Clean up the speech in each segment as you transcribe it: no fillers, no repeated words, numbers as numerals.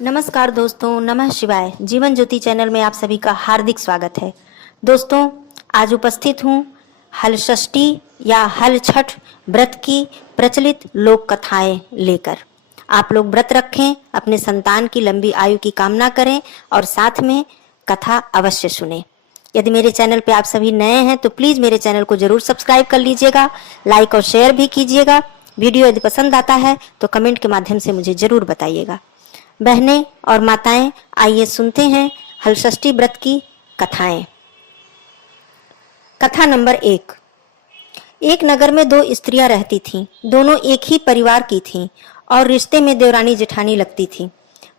नमस्कार दोस्तों, नमः शिवाय। जीवन ज्योति चैनल में आप सभी का हार्दिक स्वागत है। दोस्तों, आज उपस्थित हूँ हल षष्ठी या हल छठ व्रत की प्रचलित लोक कथाएं लेकर। आप लोग व्रत रखें, अपने संतान की लंबी आयु की कामना करें और साथ में कथा अवश्य सुनें। यदि मेरे चैनल पे आप सभी नए हैं तो प्लीज मेरे चैनल को जरूर सब्सक्राइब कर लीजिएगा, लाइक और शेयर भी कीजिएगा। वीडियो यदि पसंद आता है तो कमेंट के माध्यम से मुझे जरूर बताइएगा। बहनें और माताएं, आइए सुनते हैं हल षष्ठी व्रत की कथाएं। कथा नंबर 1। एक नगर में दो स्त्रियां रहती थीं। दोनों एक ही परिवार की थीं और रिश्ते में देवरानी जेठानी लगती थीं।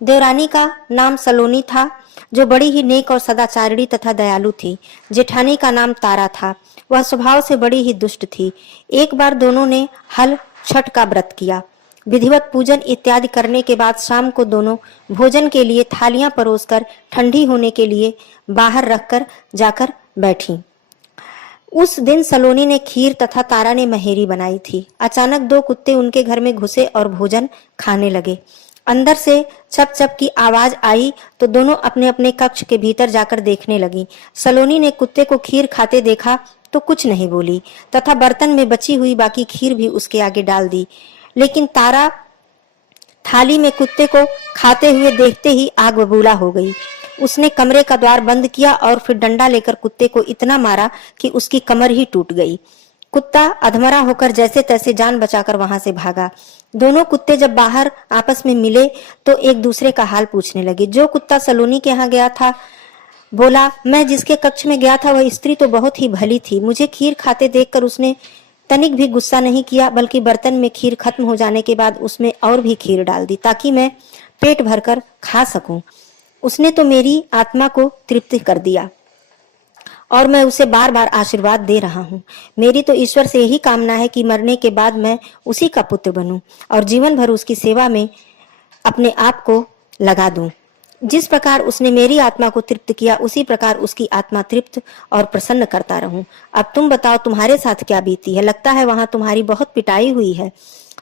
देवरानी का नाम सलोनी था, जो बड़ी ही नेक और सदाचारिणी तथा दयालु थी। जेठानी का नाम तारा था, वह स्वभाव से बड़ी ही दुष्ट थी। एक बार दोनों ने हल छठ का व्रत किया। विधिवत पूजन इत्यादि करने के बाद शाम को दोनों भोजन के लिए थालियां परोसकर ठंडी होने के लिए बाहर रखकर जाकर बैठी। उस दिन सलोनी ने खीर तथा तारा ने महेरी बनाई थी। अचानक दो कुत्ते उनके घर में घुसे और भोजन खाने लगे। अंदर से चप चप की आवाज आई तो दोनों अपने अपने कक्ष के भीतर जाकर देखने लगी। सलोनी ने कुत्ते को खीर खाते देखा तो कुछ नहीं बोली तथा बर्तन में बची हुई बाकी खीर भी उसके आगे डाल दी। लेकिन तारा थाली में कुत्ते को खाते हुए देखते ही आग बबूला हो गई। उसने कमरे का द्वार बंद किया और फिर डंडा लेकर कुत्ते को इतना मारा कि उसकी कमर ही टूट गई। कुत्ता अधमरा होकर जैसे तैसे जान बचाकर वहां से भागा। दोनों कुत्ते जब बाहर आपस में मिले तो एक दूसरे का हाल पूछने लगे। जो कुत्ता सलोनी के यहाँ गया था बोला, मैं जिसके कक्ष में गया था वह स्त्री तो बहुत ही भली थी। मुझे खीर खाते देखकर उसने तनिक भी गुस्सा नहीं किया, बल्कि बर्तन में खीर खत्म हो जाने के बाद उसमें और भी खीर डाल दी ताकि मैं पेट भरकर खा सकूं। उसने तो मेरी आत्मा को तृप्त कर दिया और मैं उसे बार बार आशीर्वाद दे रहा हूँ। मेरी तो ईश्वर से यही कामना है कि मरने के बाद मैं उसी का पुत्र बनूं और जीवन भर उसकी सेवा में अपने आप को लगा दूं। जिस प्रकार उसने मेरी आत्मा को तृप्त किया उसी प्रकार उसकी आत्मा तृप्त और प्रसन्न करता रहूं। अब तुम बताओ, तुम्हारे साथ क्या बीती है? लगता है वहां तुम्हारी बहुत पिटाई हुई है।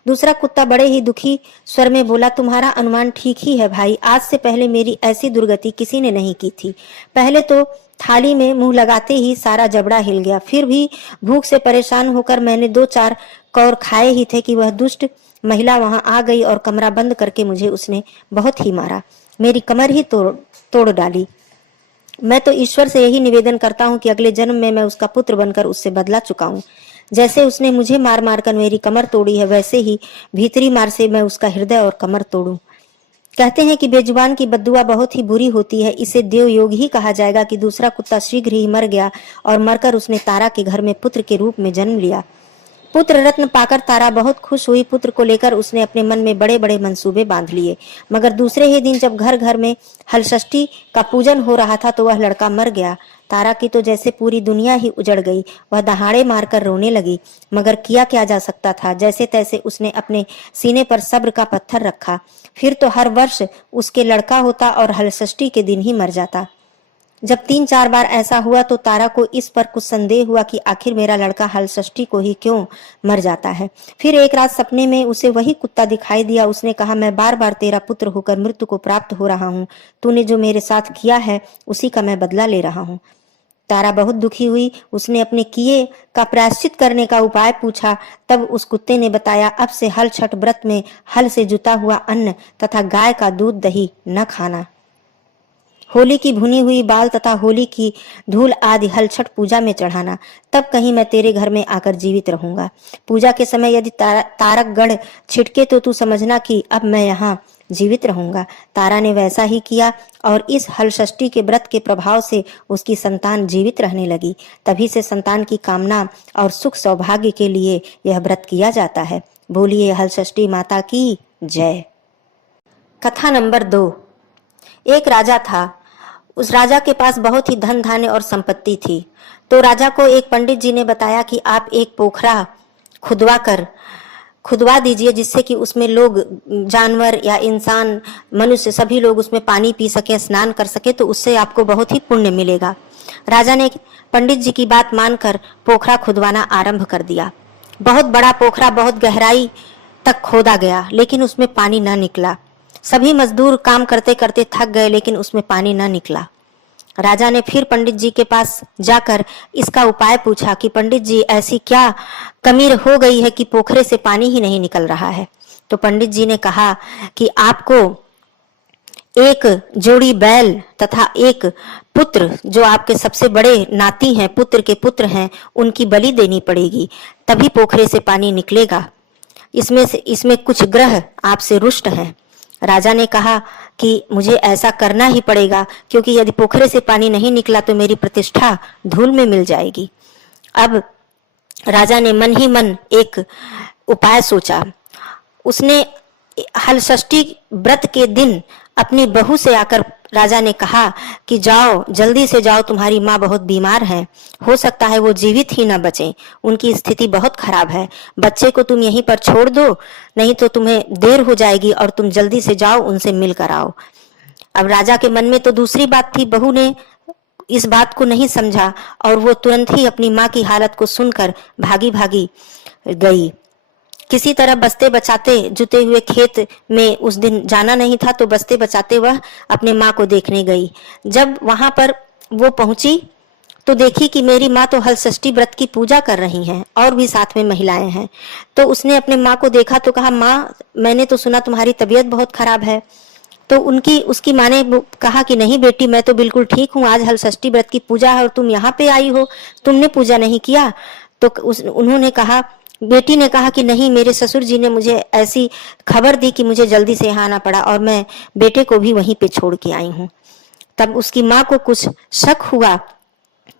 दूसरा कुत्ता बड़े ही दुखी स्वर में बोला, तुम्हारा अनुमान ठीक ही है भाई। आज से पहले मेरी ऐसी दुर्गति किसी ने नहीं की थी। पहले तो थाली में मुंह लगाते ही सारा जबड़ा हिल गया। फिर भी भूख से परेशान होकर मैंने 2-4 कौर खाए ही थे कि वह दुष्ट महिला वहां आ गई और कमरा बंद करके मुझे उसने बहुत ही मारा। मेरी कमर ही तोड़ डाली। मैं तो ईश्वर से यही निवेदन करता हूँ कि अगले जन्म में मैं उसका पुत्र बनकर उससे बदला चुकाऊं। जैसे उसने मुझे मार मार कर मेरी कमर तोड़ी है, वैसे ही भीतरी मार से मैं उसका हृदय और कमर तोड़ूं। कहते हैं कि बेजुबान की बद्दुआ बहुत ही बुरी होती है, इसे देव योग ही कहा जाएगा कि दूसरा कुत्ता शीघ्र ही मर गया और मरकर उसने तारा के घर में पुत्र के रूप में जन्म लिया। पुत्र रत्न पाकर तारा बहुत खुश हुई। पुत्र को लेकर उसने अपने मन में बड़े बड़े मंसूबे बांध लिए। मगर दूसरे ही दिन जब घर घर में हल षष्ठी का पूजन हो रहा था तो वह लड़का मर गया। तारा की तो जैसे पूरी दुनिया ही उजड़ गई। वह दहाड़े मारकर रोने लगी, मगर किया क्या जा सकता था। जैसे तैसे उसने अपने सीने पर सब्र का पत्थर रखा। फिर तो हर वर्ष उसके लड़का होता और हल षष्ठी के दिन ही मर जाता। जब 3-4 बार ऐसा हुआ तो तारा को इस पर कुछ संदेह हुआ कि आखिर मेरा लड़का हल षष्ठी को ही क्यों मर जाता है। फिर एक रात सपने में उसे वही कुत्ता दिखाई दिया। उसने कहा, मैं बार बार तेरा पुत्र होकर मृत्यु को प्राप्त हो रहा हूँ। तूने जो मेरे साथ किया है उसी का मैं बदला ले रहा हूँ। तारा बहुत दुखी हुई। उसने अपने किए का प्रायश्चित करने का उपाय पूछा। तब उस कुत्ते ने बताया, अब से हल छठ व्रत में हल से जुता हुआ अन्न तथा गाय का दूध दही न खाना। होली की भुनी हुई बाल तथा होली की धूल आदि हल छठ पूजा में चढ़ाना। तब कहीं मैं तेरे घर में आकर जीवित रहूंगा। पूजा के समय यदि तारक गढ़ छिटके तो तू समझना कि अब मैं यहाँ जीवित रहूंगा। तारा ने वैसा ही किया और इस हल षष्ठी के व्रत के प्रभाव से उसकी संतान जीवित रहने लगी। तभी से संतान की कामना और सुख सौभाग्य के लिए यह व्रत किया जाता है। बोलिए हल षष्ठी माता की जय। कथा नंबर 2। एक राजा था। उस राजा के पास बहुत ही धन धान्य और संपत्ति थी। तो राजा को एक पंडित जी ने बताया कि आप एक पोखरा खुदवा दीजिए, जिससे कि उसमें लोग, जानवर या इंसान, मनुष्य सभी लोग उसमें पानी पी सके, स्नान कर सके, तो उससे आपको बहुत ही पुण्य मिलेगा। राजा ने पंडित जी की बात मानकर पोखरा खुदवाना आरंभ कर दिया। बहुत बड़ा पोखरा बहुत गहराई तक खोदा गया, लेकिन उसमें पानी न निकला। सभी मजदूर काम करते करते थक गए, लेकिन उसमें पानी न निकला। राजा ने फिर पंडित जी के पास जाकर इसका उपाय पूछा कि पंडित जी, ऐसी क्या कमी हो गई है कि पोखरे से पानी ही नहीं निकल रहा है। तो पंडित जी ने कहा कि आपको एक जोड़ी बैल तथा एक पुत्र, जो आपके सबसे बड़े नाती हैं, पुत्र के पुत्र हैं, उनकी बलि देनी पड़ेगी, तभी पोखरे से पानी निकलेगा। इसमें कुछ ग्रह आपसे रुष्ट हैं। राजा ने कहा कि मुझे ऐसा करना ही पड़ेगा, क्योंकि यदि पोखरे से पानी नहीं निकला तो मेरी प्रतिष्ठा धूल में मिल जाएगी। अब राजा ने मन ही मन एक उपाय सोचा। उसने हलषष्ठी व्रत के दिन अपनी बहू से आकर राजा ने कहा कि जाओ, जल्दी से जाओ, तुम्हारी माँ बहुत बीमार है, हो सकता है वो जीवित ही न बचे, उनकी स्थिति बहुत खराब है, बच्चे को तुम यहीं पर छोड़ दो, नहीं तो तुम्हें देर हो जाएगी, और तुम जल्दी से जाओ, उनसे मिल कर आओ। अब राजा के मन में तो दूसरी बात थी, बहू ने इस बात को नहीं समझा और वो तुरंत ही अपनी माँ की हालत को सुनकर भागी भागी गई। किसी तरह बस्ते बचाते, जुते हुए खेत में उस दिन जाना नहीं था, तो बस्ते बचाते वह अपने माँ को देखने गई। जब वहां पर वो पहुंची तो देखी कि मेरी माँ तो हलषष्ठी व्रत की पूजा कर रही हैं और भी साथ में महिलाएं हैं। तो उसने अपने माँ को देखा तो कहा, माँ, मैंने तो सुना तुम्हारी तबीयत बहुत खराब है। तो उसकी माँ ने कहा कि नहीं बेटी, मैं तो बिल्कुल ठीक हूँ, आज हलषष्ठी व्रत की पूजा है और तुम यहाँ पे आई हो, तुमने पूजा नहीं किया। तो उन्होंने कहा, बेटी ने कहा कि नहीं, मेरे ससुर जी ने मुझे ऐसी खबर दी कि मुझे जल्दी से यहाँ आना पड़ा और मैं बेटे को भी वहीं पे छोड़ के आई हूँ। तब उसकी माँ को कुछ शक हुआ।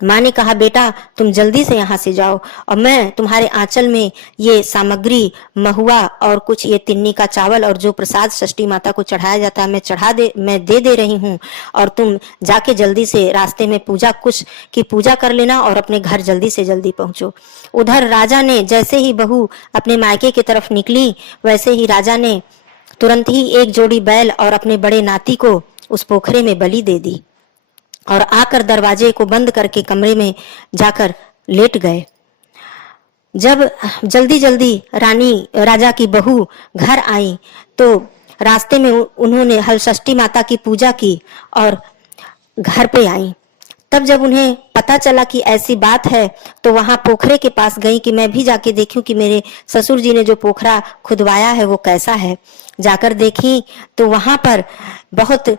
माँ ने कहा, बेटा तुम जल्दी से यहाँ से जाओ और मैं तुम्हारे आंचल में ये सामग्री, महुआ और कुछ ये तिन्नी का चावल और जो प्रसाद षष्ठी माता को चढ़ाया जाता है मैं दे रही हूँ, और तुम जाके जल्दी से रास्ते में पूजा कर लेना और अपने घर जल्दी से जल्दी पहुंचो। उधर राजा ने जैसे ही बहू अपने मायके की तरफ निकली, वैसे ही राजा ने तुरंत ही एक जोड़ी बैल और अपने बड़े नाती को उस पोखरे में बलि दे दी और आकर दरवाजे को बंद करके कमरे में जाकर लेट गए। जब जल्दी जल्दी राजा की बहू घर आई तो रास्ते में उन्होंने हलषष्ठी माता की पूजा की और घर पे आई। तब जब उन्हें पता चला कि ऐसी बात है तो वहां पोखरे के पास गई कि मैं भी जाके देखूं कि मेरे ससुर जी ने जो पोखरा खुदवाया है वो कैसा है। जाकर देखी तो वहां पर बहुत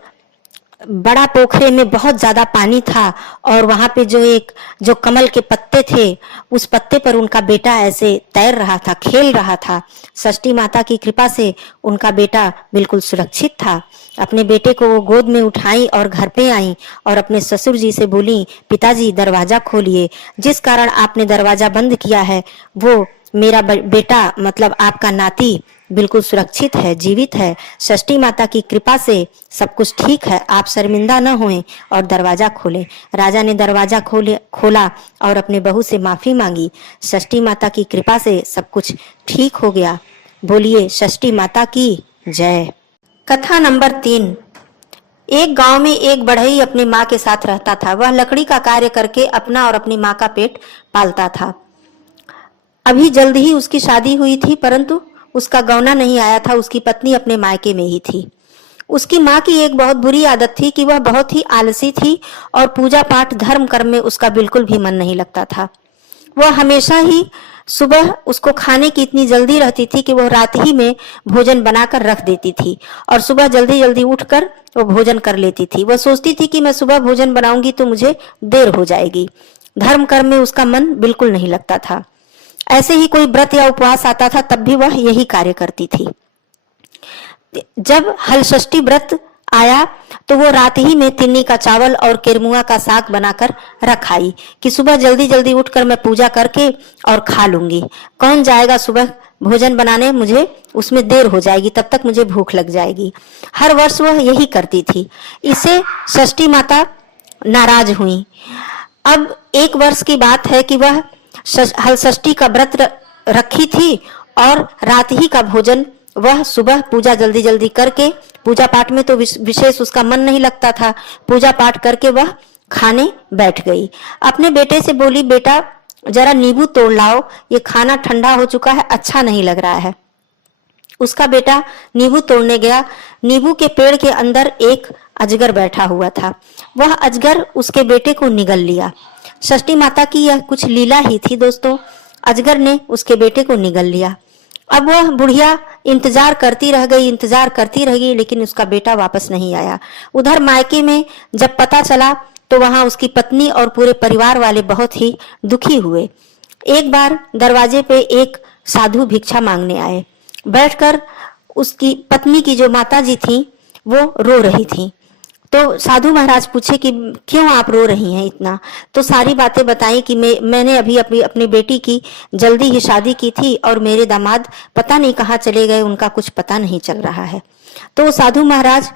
बड़ा पोखरे में बहुत ज्यादा पानी था और वहां पे जो कमल के पत्ते थे, उस पत्ते पर उनका बेटा ऐसे तैर रहा था, खेल रहा था। षष्ठी माता की कृपा से उनका बेटा बिल्कुल सुरक्षित था। अपने बेटे को वो गोद में उठाई और घर पे आई और अपने ससुर जी से बोली, पिताजी दरवाजा खोलिए, जिस कारण आपने दरवाजा बंद किया है वो मेरा बेटा मतलब आपका नाती बिल्कुल सुरक्षित है, जीवित है। षष्ठी माता की कृपा से सब कुछ ठीक है, आप शर्मिंदा न होएं और दरवाजा खोलें। राजा ने दरवाजा खोला और अपने बहू से माफी मांगी। षष्ठी माता की कृपा से सब कुछ ठीक हो गया। बोलिए षष्ठी माता की जय। कथा नंबर 3। एक गांव में एक बढ़ई अपनी माँ के साथ रहता था। वह लकड़ी का कार्य करके अपना और अपनी माँ का पेट पालता था। अभी जल्द ही उसकी शादी हुई थी, परंतु उसका गौना नहीं आया था। उसकी पत्नी अपने मायके में ही थी। उसकी माँ की एक बहुत बुरी आदत थी कि वह बहुत ही आलसी थी और पूजा पाठ धर्म कर्म में उसका बिल्कुल भी मन नहीं लगता था। वह हमेशा ही सुबह उसको खाने की इतनी जल्दी रहती थी कि वह रात ही में भोजन बनाकर रख देती थी और सुबह जल्दी जल्दी उठकर वो भोजन कर लेती थी। वह सोचती थी कि मैं सुबह भोजन बनाऊंगी तो मुझे देर हो जाएगी। धर्म कर्म में उसका मन बिल्कुल नहीं लगता था। ऐसे ही कोई व्रत या उपवास आता था तब भी वह यही कार्य करती थी। जब हलषष्ठी व्रत आया तो वो रात ही में तिन्नी का चावल और केरमुआ का साग बनाकर रख आई कि सुबह जल्दी जल्दी उठकर मैं पूजा करके और खा लूंगी। कौन जाएगा सुबह भोजन बनाने, मुझे उसमें देर हो जाएगी, तब तक मुझे भूख लग जाएगी। हर वर्ष वह यही करती थी। इससे षष्ठी माता नाराज हुई। अब एक वर्ष की बात है कि वह हलषष्ठी का व्रत रखी थी और रात ही का भोजन वह सुबह पूजा जल्दी जल्दी करके, पूजा पाठ में तो विशेष उसका मन नहीं लगता था, पूजा पाठ करके वह खाने बैठ गई। अपने बेटे से बोली, बेटा जरा नींबू तोड़ लाओ, ये खाना ठंडा हो चुका है, अच्छा नहीं लग रहा है। उसका बेटा नींबू तोड़ने गया। नींबू के पेड़ के अंदर एक अजगर बैठा हुआ था। वह अजगर उसके बेटे को निगल लिया। षष्ठी माता की यह कुछ लीला ही थी दोस्तों। अजगर ने उसके बेटे को निगल लिया। अब वह बुढ़िया इंतजार करती रह गई, लेकिन उसका बेटा वापस नहीं आया। उधर मायके में जब पता चला तो वहां उसकी पत्नी और पूरे परिवार वाले बहुत ही दुखी हुए। एक बार दरवाजे पे एक साधु भिक्षा मांगने आए। बैठकर उसकी पत्नी की जो माता जी थी वो रो रही थी। तो साधु महाराज पूछे कि क्यों आप रो रही हैं इतना? तो सारी बातें बताई कि मैंने अभी अपनी बेटी की जल्दी ही शादी की थी और मेरे दामाद पता नहीं कहाँ चले गए, उनका कुछ पता नहीं चल रहा है। तो साधु महाराज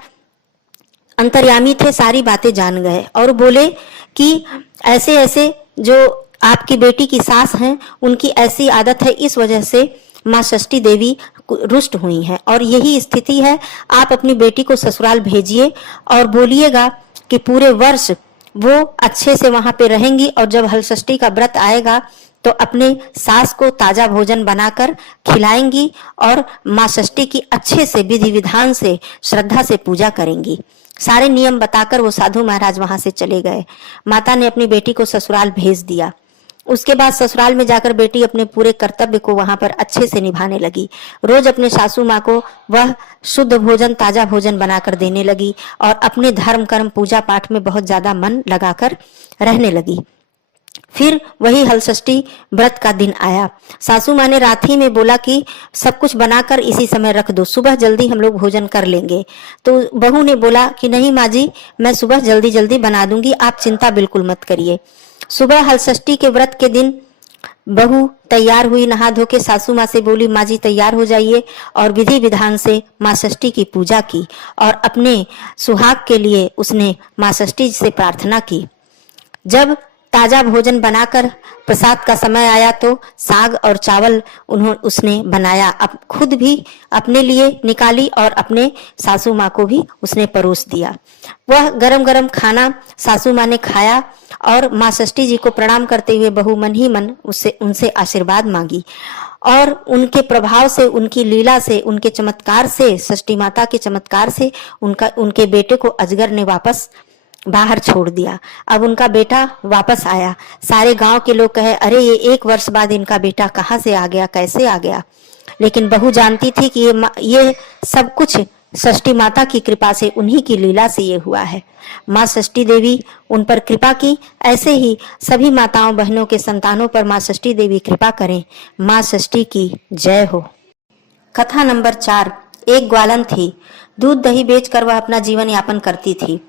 अंतर्यामी थे, सारी बातें जान गए और बोले कि ऐसे ऐसे जो आपकी बेटी की सास हैं उनकी ऐसी आदत है, इस वजह से माँ षष्ठी देवी रुष्ट हुई हैं और यही स्थिति है। आप अपनी बेटी को ससुराल भेजिए और बोलिएगा कि पूरे वर्ष वो अच्छे से वहां पे रहेंगी और जब हलषष्ठी का व्रत आएगा तो अपने सास को ताजा भोजन बनाकर खिलाएंगी और माँ षष्ठी की अच्छे से विधि विधान से श्रद्धा से पूजा करेंगी। सारे नियम बताकर वो साधु महाराज वहां से चले गए। माता ने अपनी बेटी को ससुराल भेज दिया। उसके बाद ससुराल में जाकर बेटी अपने पूरे कर्तव्य को वहां पर अच्छे से निभाने लगी। रोज अपने सासू माँ को वह शुद्ध भोजन, ताजा भोजन बनाकर देने लगी और अपने धर्म कर्म पूजा पाठ में बहुत ज्यादा मन लगाकर रहने लगी। फिर वही हलषष्ठी व्रत का दिन आया। सासू माँ ने रात ही में बोला कि सब कुछ बनाकर इसी समय रख दो, सुबह जल्दी हम लोग भोजन कर लेंगे। तो बहू ने बोला कि नहीं माँ जी, मैं सुबह जल्दी जल्दी बना दूंगी, आप चिंता बिल्कुल मत करिए। सुबह हलषष्ठी के व्रत के दिन बहू तैयार हुई, नहा धो के सासू माँ से बोली माँ जी तैयार हो जाइए, और विधि विधान से माँ षष्ठी की पूजा की और अपने सुहाग के लिए उसने माँ षष्ठी से प्रार्थना की। जब ताजा भोजन बनाकर प्रसाद का समय आया तो साग और चावल उसने बनाया, अब खुद भी अपने लिए निकाली और अपने सासू माँ को भी उसने परोस दिया। वह गरम गरम खाना सासू माँ ने खाया और माँ षष्ठी जी को प्रणाम करते हुए बहू मन ही मन उनसे आशीर्वाद मांगी और उनके प्रभाव से, उनकी लीला से, उनके चमत्कार से, षष्ठी माता के चमत्कार से उनके बेटे को अजगर ने वापस बाहर छोड़ दिया। अब उनका बेटा वापस आया। सारे गांव के लोग कहे अरे ये 1 वर्ष बाद इनका बेटा कहाँ से आ गया, कैसे आ गया? लेकिन बहू जानती थी कि ये सब कुछ षष्ठी माता की कृपा से, उन्हीं की लीला से ये हुआ है। माँ षष्ठी देवी उन पर कृपा की। ऐसे ही सभी माताओं बहनों के संतानों पर माँ षष्ठी देवी कृपा करें। माँ षष्ठी की जय हो। कथा नंबर 4। एक ग्वालन थी। दूध दही बेचकर वह अपना जीवन यापन करती थी।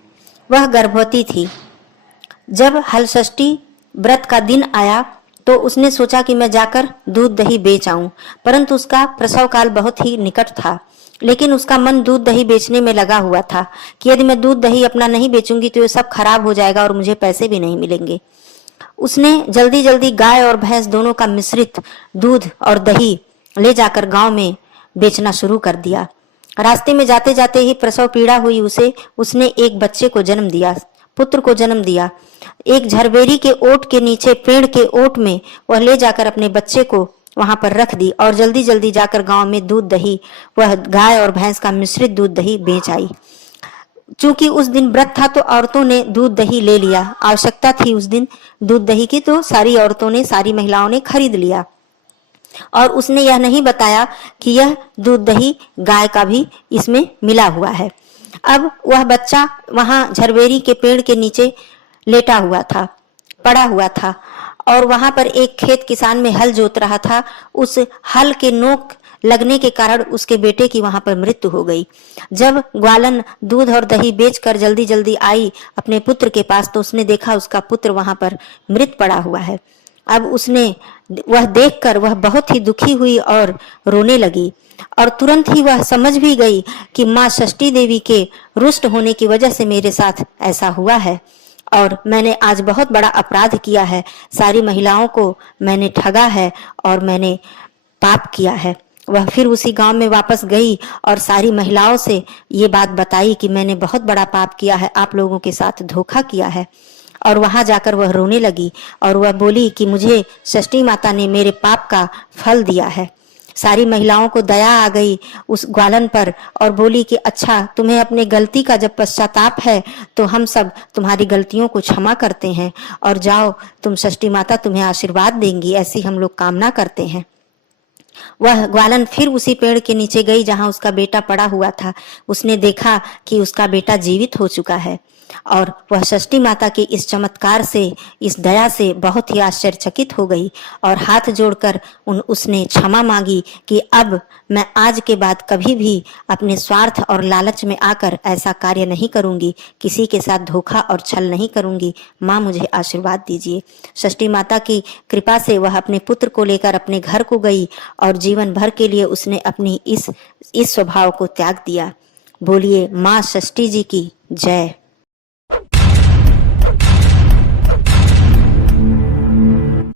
वह गर्भवती थी। जब हलषष्ठी व्रत का दिन आया तो उसने सोचा कि मैं जाकर दूध दही बेच आऊं, परंतु उसका प्रसव काल बहुत ही निकट था। लेकिन उसका मन दूध दही बेचने में लगा हुआ था कि यदि मैं दूध दही अपना नहीं बेचूंगी तो ये सब खराब हो जाएगा और मुझे पैसे भी नहीं मिलेंगे। उसने जल्दी जल्दी गाय और भैंस दोनों का मिश्रित दूध और दही ले जाकर गांव में बेचना शुरू कर दिया। रास्ते में जाते जाते ही प्रसव पीड़ा हुई उसने एक बच्चे को जन्म दिया, पुत्र को जन्म दिया। एक झरबेरी के ओट के नीचे, पेड़ के ओट में वह ले जाकर अपने बच्चे को वहां पर रख दी और जल्दी जल्दी जाकर गांव में दूध दही, वह गाय और भैंस का मिश्रित दूध दही बेच आई। चूंकि उस दिन व्रत था तो औरतों ने दूध दही ले लिया। आवश्यकता थी उस दिन दूध दही की, तो सारी औरतों ने, सारी महिलाओं ने खरीद लिया और उसने यह नहीं बताया कि यह दूध दही गाय का भी इसमें मिला हुआ है। अब वह बच्चा वहां झरबेरी के पेड़ के नीचे लेटा हुआ था, पड़ा हुआ था और वहां पर एक खेत किसान में हल जोत रहा था। उस हल के नोक लगने के कारण उसके बेटे की वहां पर मृत्यु हो गई। जब ग्वालन दूध और दही बेचकर जल्दी जल्दी आई अपने पुत्र के पास तो उसने देखा उसका पुत्र वहां पर मृत पड़ा हुआ है। अब वह देखकर वह बहुत ही दुखी हुई और रोने लगी और तुरंत ही वह समझ भी गई कि माँ षष्ठी देवी के रुष्ट होने की वजह से मेरे साथ ऐसा हुआ है और मैंने आज बहुत बड़ा अपराध किया है। सारी महिलाओं को मैंने ठगा है और मैंने पाप किया है। वह फिर उसी गांव में वापस गई और सारी महिलाओं से ये बात बताई कि मैंने बहुत बड़ा पाप किया है, आप लोगों के साथ धोखा किया है। और वहां जाकर वह रोने लगी और वह बोली कि मुझे षष्ठी माता ने मेरे पाप का फल दिया है। सारी महिलाओं को दया आ गई उस ग्वालन पर और बोली कि अच्छा, तुम्हें अपने गलती का जब पश्चाताप है तो हम सब तुम्हारी गलतियों को क्षमा करते हैं और जाओ, तुम षष्ठी माता तुम्हें आशीर्वाद देंगी, ऐसी हम लोग कामना करते हैं। वह ग्वालन फिर उसी पेड़ के नीचे गई जहां उसका बेटा पड़ा हुआ था। उसने देखा कि उसका बेटा जीवित हो चुका है और वह षष्ठी माता के इस चमत्कार से, इस दया से बहुत ही आश्चर्यचकित हो गई और हाथ जोड़कर उसने क्षमा मांगी कि अब मैं आज के बाद कभी भी अपने स्वार्थ और लालच में आकर ऐसा कार्य नहीं करूंगी, किसी के साथ धोखा और छल नहीं करूंगी। माँ, मुझे आशीर्वाद दीजिए। षष्ठी माता की कृपा से वह अपने पुत्र को लेकर अपने घर को गई और जीवन भर के लिए उसने अपनी इस स्वभाव को त्याग दिया। बोलिए माँ षष्ठी जी की जय।